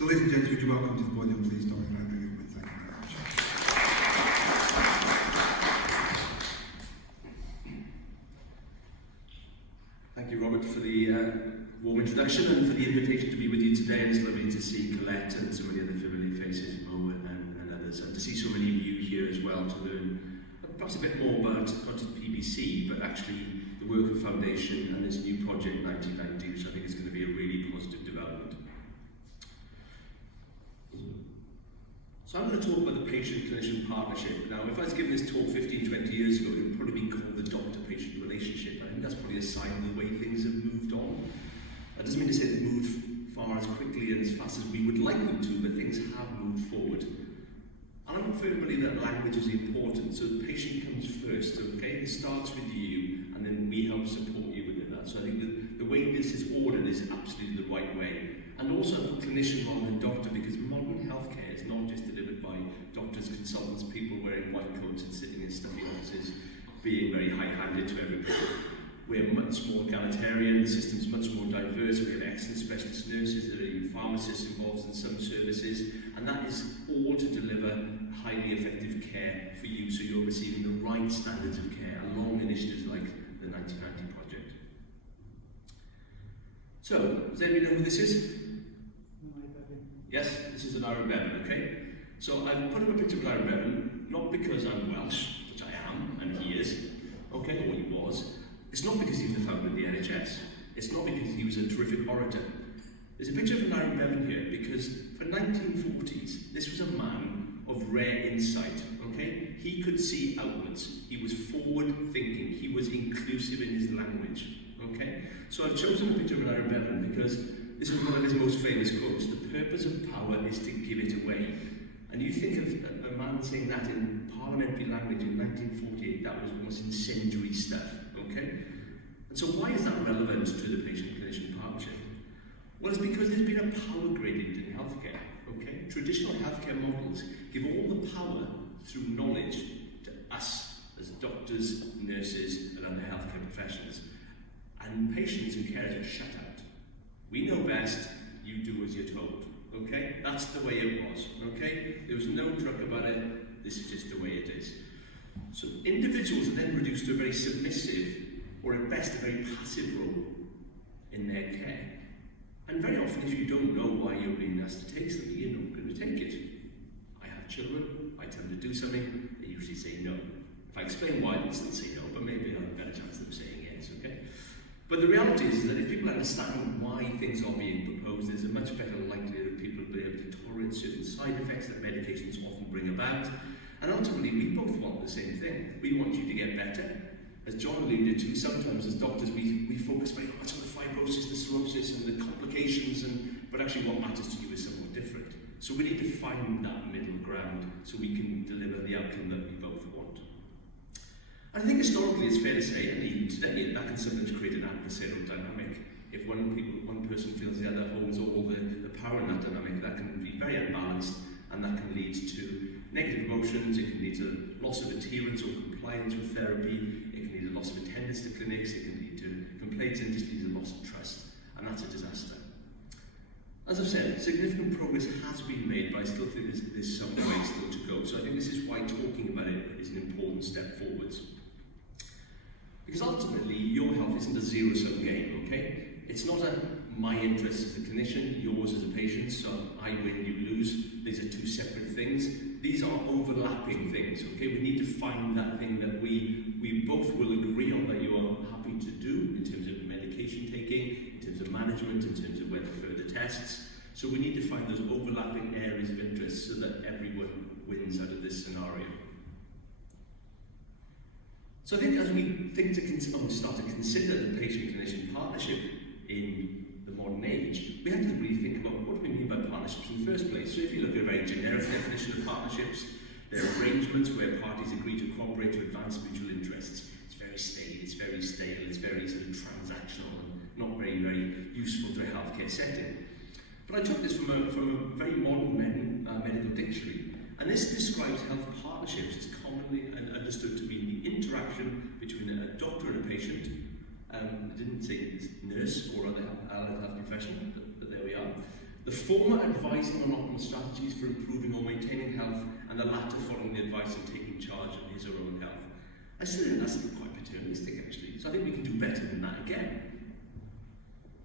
So ladies and gentlemen, would you welcome to the podium, please, Dr. Yeoman. Thank you very much. Thank you, Robert, for the warm introduction and for the invitation to be with you today. And it's lovely to see Colette and some of the other familiar faces, Mo and others, and to see so many of you here as well to learn perhaps a bit more about not just PBC, but actually the work of Foundation and this new project 1990, which I think is going to be a really positive development. So I'm going to talk about the patient-clinician partnership. Now, if I was given this talk 15, 20 years ago, it would probably be called the doctor-patient relationship. I think that's probably a sign of the way things have moved on. That doesn't mean to say they've moved far as quickly and as fast as we would like them to, but things have moved forward. And I'm a firm believer that language is important, so the patient comes first, okay? It starts with you, and then we help support you within that. So I think the way this is ordered is absolutely the right way. And also clinician rather than doctor, because modern healthcare is not just delivered by doctors, consultants, people wearing white coats and sitting in stuffy offices, being very high-handed to everybody. We're much more egalitarian, the system's much more diverse, we have excellent specialist nurses, there are even pharmacists involved in some services, and that is all to deliver highly effective care for you, so you're receiving the right standards of care along initiatives like the 1990 project. So, does anybody know who this is? Yes, this is an Ira Bevan, okay? So I've put up a picture of Ira Bevan, not because I'm Welsh, which I am, and he is, okay, or he was. It's not because he's the founder of the NHS. It's not because he was a terrific orator. There's a picture of Ira Bevan here because for 1940s, this was a man of rare insight, okay? He could see outwards. He was forward-thinking. He was inclusive in his language, okay? So I've chosen a picture of Ira Bevan because this is one of his most famous quotes. The purpose of power is to give it away. And you think of a man saying that in parliamentary language in 1948, that was almost incendiary stuff, okay? And so why is that relevant to the patient-clinician partnership? Well, it's because there's been a power gradient in healthcare, okay? Traditional healthcare models give all the power through knowledge to us as doctors, nurses, and other healthcare professionals. And patients and carers are shut out. We know best, you do as you're told, okay? That's the way it was, okay? There was no truck about it, this is just the way it is. So individuals are then reduced to a very submissive, or at best a very passive role in their care. And very often if you don't know why you're being asked to take something, you're not going to take it. I have children, I tell them to do something, they usually say no. If I explain why, they'll still say no, but maybe I'll have a better chance of them saying yes, okay? But the reality is that if people understand why things are being proposed, there's a much better likelihood of people being able to tolerate certain side effects that medications often bring about. And ultimately, we both want the same thing. We want you to get better. As John alluded to, sometimes as doctors, we focus very much on the fibrosis, the cirrhosis, and the complications, but actually what matters to you is somewhat different. So we need to find that middle ground so we can deliver the outcome that we both want. I think historically it's fair to say, and even today, that can sometimes create an adversarial dynamic. If one person feels the other holds all the power in that dynamic, that can be very unbalanced, and that can lead to negative emotions, it can lead to loss of adherence or compliance with therapy, it can lead to loss of attendance to clinics, it can lead to complaints, and just lead to loss of trust, and that's a disaster. As I've said, significant progress has been made, but I still think there's some way still to go. So I think this is why talking about it is an important step forwards. Because ultimately, your health isn't a zero-sum game, okay? It's not a my interest as a clinician, yours as a patient, so I win, you lose. These are two separate things. These are overlapping things, okay? We need to find that thing that we both will agree on that you are happy to do in terms of medication taking, in terms of management, in terms of whether further tests. So we need to find those overlapping areas of interest so that everyone wins out of this scenario. So I think as we start to consider the patient-clinician partnership in the modern age, we have to really think about what do we mean by partnerships in the first place. So if you look at a very generic definition of partnerships, they're arrangements where parties agree to cooperate to advance mutual interests. It's very stale, it's very sort of transactional and not very, very useful to a healthcare setting. But I took this from a very modern medical dictionary, and this describes health partnerships as commonly understood to be the interaction between a doctor and a patient. I didn't say nurse or other allied health professional, but there we are. The former advising on optimal strategies for improving or maintaining health, and the latter following the advice and taking charge of his or her own health. I still think that's quite paternalistic, actually. So I think we can do better than that again.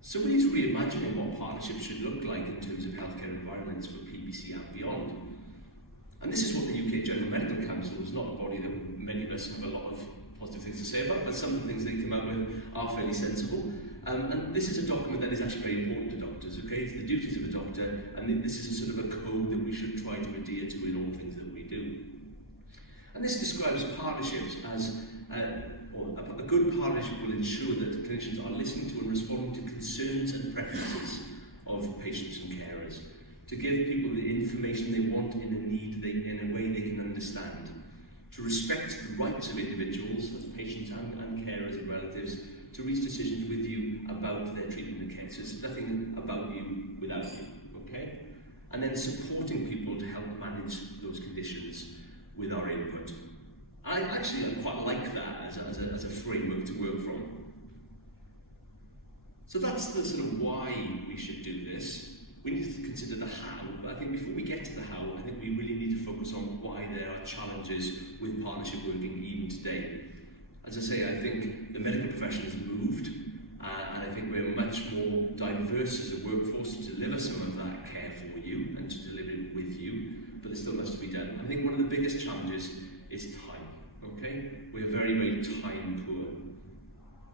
So we need to reimagine what partnerships should look like in terms of healthcare environments for PBC and beyond. And this is what the UK General Medical Council is not a body that many of us have a lot of positive things to say about, but some of the things they come out with are fairly sensible. And this is a document that is actually very important to doctors, okay? It's the duties of a doctor, and this is a sort of a code that we should try to adhere to in all things that we do. And this describes partnerships as, a good partnership will ensure that clinicians are listening to and responding to concerns and preferences of patients and carers, to give people the information they want in a need in a way they can understand, to respect the rights of individuals, as patients and carers and relatives, to reach decisions with you about their treatment and care. So it's nothing about you without you, okay? And then supporting people to help manage those conditions with our input. I quite like that as a framework to work from. So that's the sort of why we should do this. We need to consider the how, but I think before we get to the how, I think we really need to focus on why there are challenges with partnership working even today. As I say, I think the medical profession has moved, and I think we're much more diverse as a workforce to deliver some of that care for you and to deliver it with you, but there's still much to be done. I think one of the biggest challenges is time, okay? We're very, very time poor.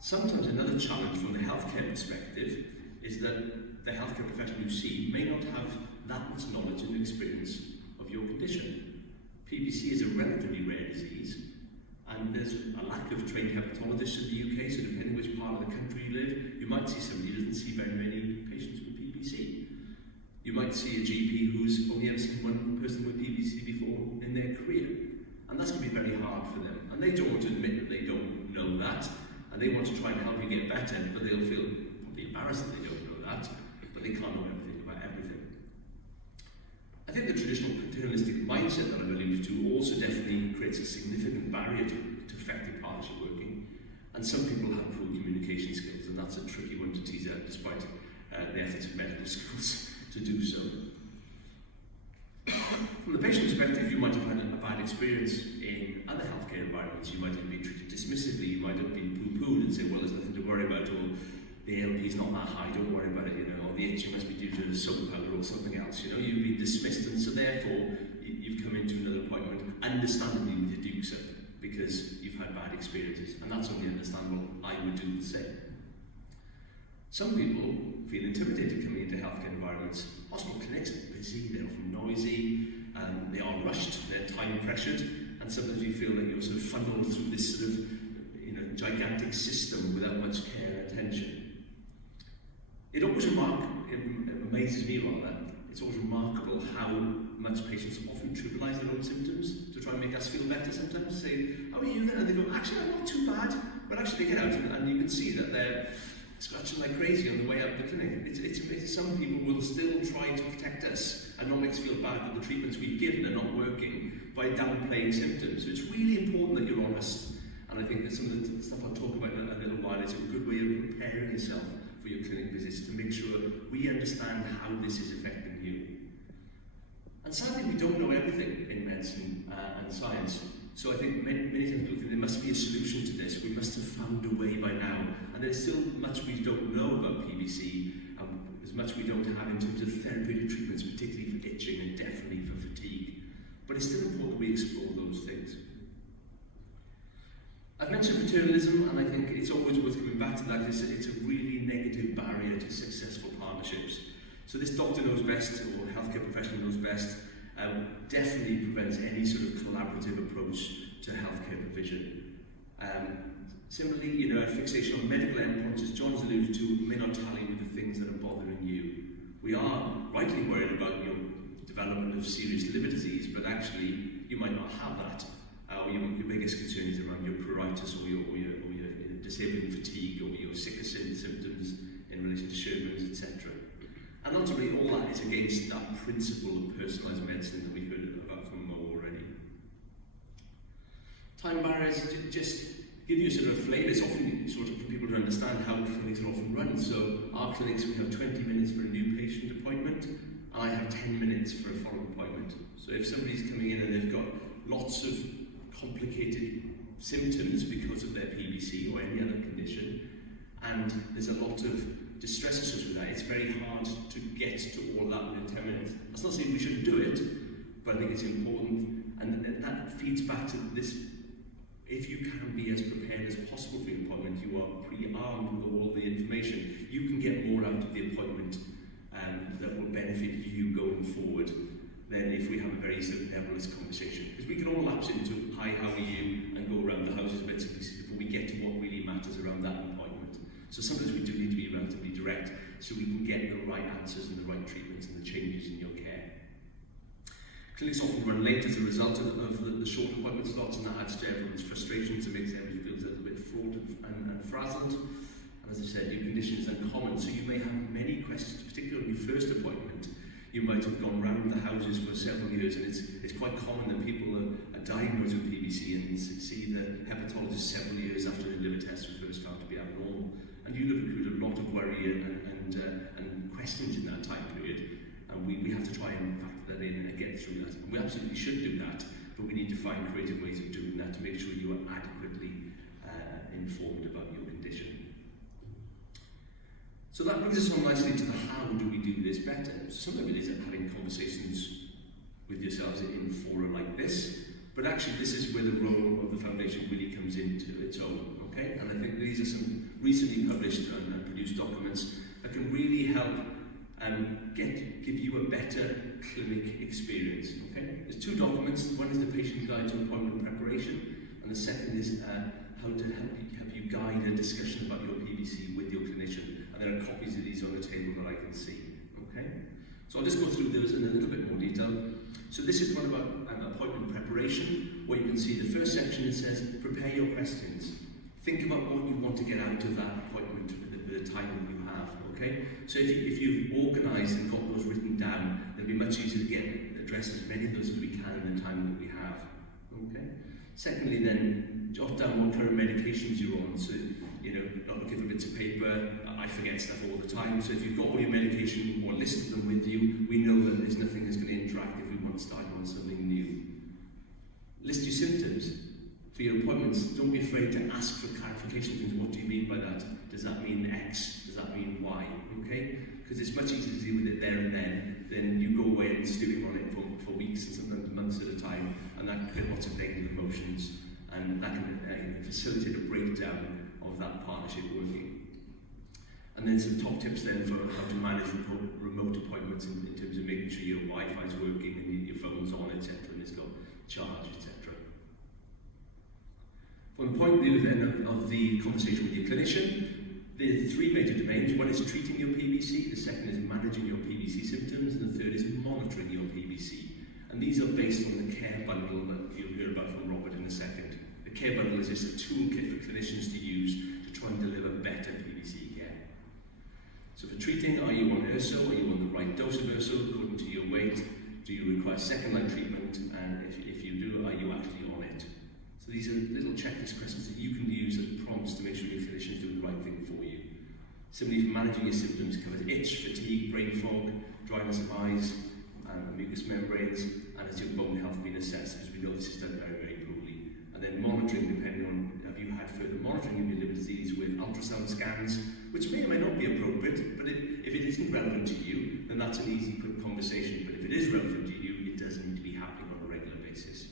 Sometimes another challenge from the healthcare perspective is that the healthcare professional you see may not have that much knowledge and experience of your condition. PBC is a relatively rare disease, and there's a lack of trained hepatologists in the UK, so depending which part of the country you live, you might see somebody who doesn't see very many patients with PBC. You might see a GP who's only ever seen one person with PBC before in their career, and that's going to be very hard for them. And they don't want to admit that they don't know that, and they want to try and help you get better, but they'll feel probably embarrassed that they don't know that, but they can't know everything about everything. I think the traditional paternalistic mindset that I've alluded to also definitely creates a significant barrier to effective partnership working, and some people have poor communication skills, and that's a tricky one to tease out despite the efforts of medical schools to do so. From the patient perspective, you might have had a bad experience in other healthcare environments. You might have been treated dismissively, you might have been poo-pooed and said, well, there's nothing to worry about, or the ALP is not that high, don't worry about it, or the itching must be due to soap powder or something else, you've been dismissed, and so therefore you've come into another appointment understandably with your dukes up because you've had bad experiences, and that's only understandable. I would do the same. Some people feel intimidated coming into healthcare environments. Hospital clinics are busy, they're often noisy, they are rushed, they're time pressured, and sometimes you feel that you're sort of funneled through this sort of gigantic system without much care and attention. It amazes me rather, it's always remarkable how much patients often trivialise their own symptoms to try and make us feel better sometimes. Say, how are you then? And they go, actually I'm not too bad. But actually they get out and you can see that they're scratching like crazy on the way out of the clinic. It's some people will still try to protect us and not make us feel bad that the treatments we've given are not working by downplaying symptoms. So it's really important that you're honest. And I think that some of the stuff I'll talk about in a little while is a good way of preparing yourself for your clinic visits to make sure we understand how this is affecting you. And sadly, we don't know everything in medicine and science. So I think many times people think there must be a solution to this. We must have found a way by now. And there's still much we don't know about PBC, there's much we don't have in terms of therapeutic treatments, particularly for itching and definitely for fatigue. But it's still important that we explore those things. I've mentioned paternalism, and I think it's always worth coming back to that. It's a really negative barrier to successful partnerships. So this doctor knows best, or healthcare professional knows best, definitely prevents any sort of collaborative approach to healthcare provision. Similarly, a fixation on medical endpoints, as John's alluded to, may not tally with the things that are bothering you. We are rightly worried about your development of serious liver disease, but actually you might not have that. Or your biggest concern is around your pruritus or your disabling fatigue or your sicker symptoms in relation to Sherman's, etc. And ultimately, all that is against that principle of personalised medicine that we heard about from Mo already. Time barriers, just give you a sort of a flavour, it's often sort of for people to understand how clinics are often run. So our clinics, we have 20 minutes for a new patient appointment, and I have 10 minutes for a follow-up appointment. So if somebody's coming in and they've got lots of complicated symptoms because of their PBC or any other condition, and there's a lot of distress associated with that, it's very hard to get to all that within 10 minutes. That's not saying we shouldn't do it, but I think it's important, and that feeds back to this. If you can be as prepared as possible for your appointment, you are pre-armed with all the information, you can get more out of the appointment that will benefit you going forward than if we have a very sort of nebulous conversation. Because we can all lapse into, hi, how are you, and go around the houses bits and pieces before we get to what really matters around that appointment. So sometimes we do need to be relatively direct so we can get the right answers and the right treatments and the changes in your care. Clinics often run late as a result of the short appointment slots, and that adds to everyone's frustrations and makes everyone feel a little bit fraught and frazzled. And as I said, your condition is uncommon, so you may have many questions, particularly on your first appointment. You might have gone round the houses for several years, and it's quite common that people are diagnosed with PBC and see the hepatologist several years after the liver tests were first found to be abnormal. And you have accrued a lot of worry and questions in that time period. And we have to try and factor that in and get through that. And we absolutely should do that, but we need to find creative ways of doing that to make sure you are adequately informed about your condition. So that brings us on nicely to the how do we do this better. Some of it is having conversations with yourselves in fora like this, but actually this is where the role of the foundation really comes into its own, okay? And I think these are some recently published and produced documents that can really help give you a better clinic experience, okay? There's two documents. One is the Patient Guide to Appointment Preparation, and the second is how to help you guide a discussion about your PBC with your clinician. And there are copies of these on the table that I can see, okay? So I'll just go through those in a little bit more detail. So this is one about appointment preparation, where you can see the first section. It says, prepare your questions. Think about what you want to get out of that appointment with the time that you have, okay? So if you've organised and got those written down, it'll be much easier to address as many of those as we can in the time that we have, okay? Secondly then, jot down what current medications you're on, so, you know, not looking for bits of paper. I forget stuff all the time, so if you've got all your medication or listed them with you, we know that there's nothing that's going to interact if we want to start on something new. List your symptoms for your appointments. Don't be afraid to ask for clarification things. What do you mean by that? Does that mean X? Does that mean Y? Okay? Because it's much easier to deal with it there and then than you go away and stewing on it for weeks and sometimes months at a time, and that can create lots of negative emotions, and that can facilitate a breakdown of that partnership working. And then some top tips then for how to manage remote appointments in terms of making sure your Wi-Fi is working and your phone's on, etc., and it's got charge, etc. From the point of view then of the conversation with your clinician, there are three major domains. One is treating your PBC, the second is managing your PBC symptoms, and the third is monitoring your PBC. And these are based on the care bundle that you'll hear about from Robert in a second. The care bundle is just a toolkit for clinicians to use to try and deliver better PBC care. So for treating, are you on URSO? Are you on the right dose of URSO according to your weight? Do you require second-line treatment? And if you do, are you actually on it? So these are little checklist questions that you can use as prompts to make sure your clinician is doing the right thing for you. Similarly, for managing your symptoms covers itch, fatigue, brain fog, dryness of eyes, mucous membranes, and has your bone health been assessed? Because we know this is done very, very poorly. And then monitoring, depending on have you had further monitoring of your liver disease with ultrasound scans, which may or may not be appropriate, but if it isn't relevant to you, then that's an easy, quick conversation. But if it is relevant to you, it does need to be happening on a regular basis.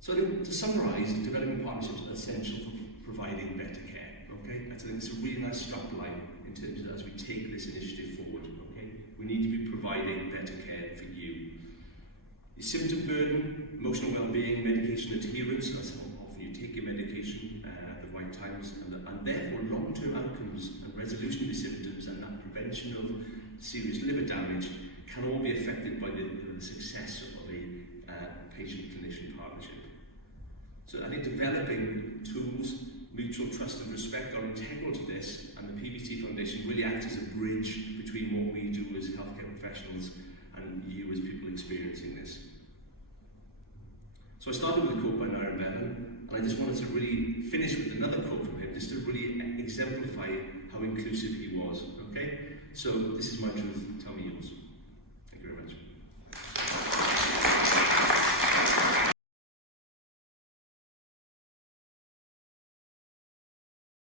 So to summarise, developing partnerships are essential for providing better care. Okay, I think it's a really nice strap line in terms of as we take this initiative forward. Okay, we need to be providing better care for you. Your symptom burden, emotional well-being, medication adherence, that's how often you take your medication at the right times, and therefore long-term outcomes and resolution of your symptoms and that prevention of serious liver damage can all be affected by the success of a patient-clinician partnership. So I think developing tools, mutual trust and respect are integral to this, and the PBC Foundation really acts as a bridge between what we do as healthcare professionals and you as people experiencing this. So So I started with a quote by Aaron Bevan, and I just wanted to really finish with another quote from him, just to really exemplify how inclusive he was, okay? So this is my truth, tell me yours.